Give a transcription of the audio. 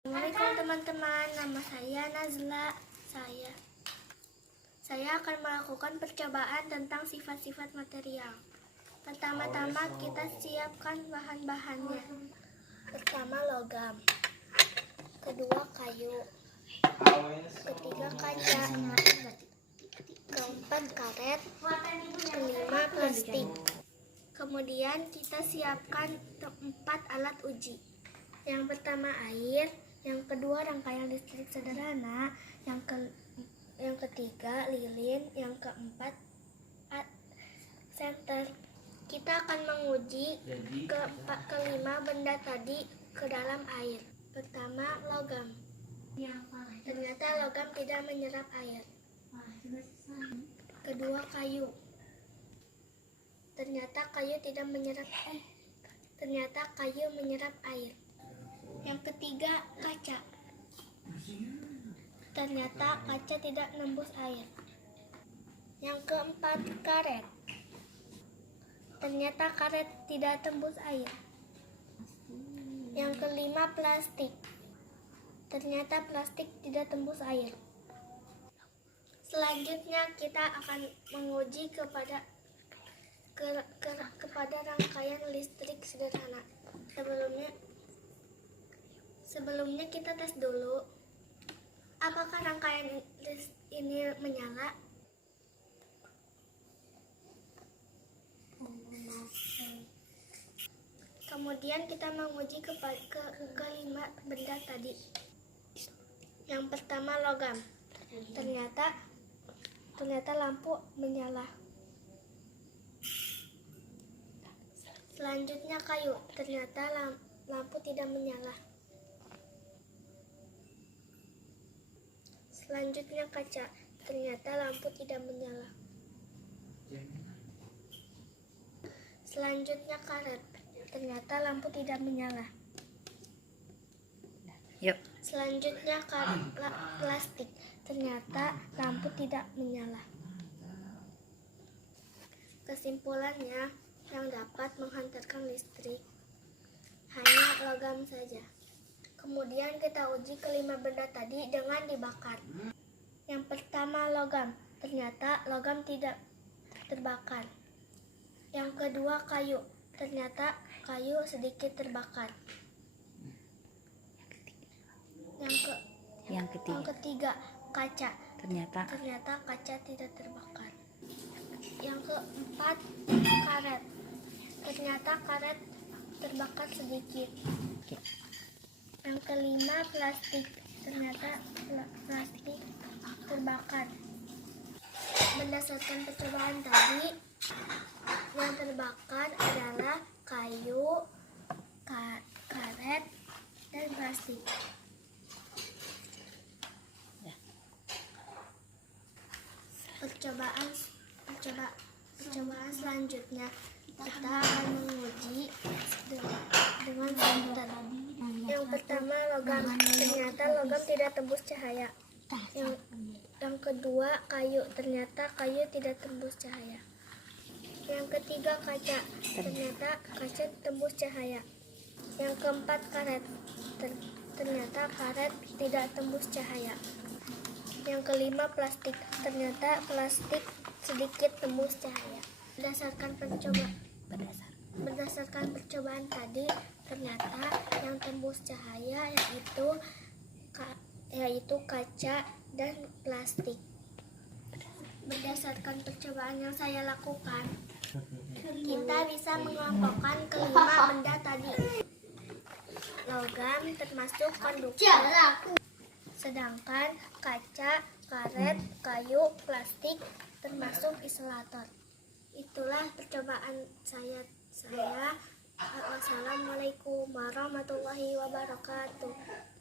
Assalamualaikum teman-teman, nama saya Nazla. Saya akan melakukan percobaan tentang sifat-sifat material. Pertama-tama kita siapkan bahan-bahannya. Pertama logam, kedua kayu, ketiga kaca, keempat karet, kelima plastik. Kemudian kita siapkan empat alat uji. Yang pertama air, yang kedua rangkaian listrik sederhana, yang ketiga lilin, yang keempat senter. Kita akan menguji kelima benda tadi ke dalam air. Pertama logam. Ternyata logam tidak menyerap air. Kedua kayu. Ternyata kayu tidak menyerap air. Ternyata kayu menyerap air. Yang ketiga kaca. Ternyata kaca tidak nembus air. Yang keempat karet. Ternyata karet tidak tembus air. Yang kelima plastik. Ternyata plastik tidak tembus air. Selanjutnya kita akan menguji kepada rangkaian listrik sederhana. Sebelumnya kita tes dulu apakah rangkaian listrik ini menyala. Kemudian kita menguji kelima benda tadi. Yang pertama logam. Ternyata lampu menyala. Selanjutnya kayu. Ternyata lampu tidak menyala. Selanjutnya kaca. Ternyata lampu tidak menyala. Selanjutnya karet. Ternyata lampu tidak menyala. Selanjutnya plastik. Ternyata lampu tidak menyala. Kesimpulannya, yang dapat menghantarkan listrik hanya logam saja. Kemudian kita uji kelima benda tadi dengan dibakar. Yang pertama logam. Ternyata logam tidak terbakar. Yang kedua kayu. Ternyata kayu sedikit terbakar. Yang ketiga kaca. Ternyata kaca tidak terbakar. Yang keempat karet. Ternyata karet terbakar sedikit. Yang kelima plastik. Ternyata plastik terbakar. Berdasarkan percobaan tadi, yang terbakar adalah kayu, karet, dan plastik. Percobaan selanjutnya kita akan menguji dengan senter. Yang pertama logam. Ternyata logam tidak tembus cahaya. Yang kedua kayu. Ternyata kayu tidak tembus cahaya. Yang ketiga kaca. Ternyata kaca tembus cahaya. Yang keempat karet. Ternyata karet tidak tembus cahaya. Yang kelima plastik. Ternyata plastik sedikit tembus cahaya. Berdasarkan percobaan tadi, ternyata yang tembus cahaya yaitu kaca dan plastik. Berdasarkan percobaan yang saya lakukan, kita bisa mengelompokkan kelima benda tadi. Logam termasuk konduktor, sedangkan kaca, karet, kayu, plastik termasuk isolator. Itulah percobaan saya. Wassalamualaikum warahmatullahi wabarakatuh.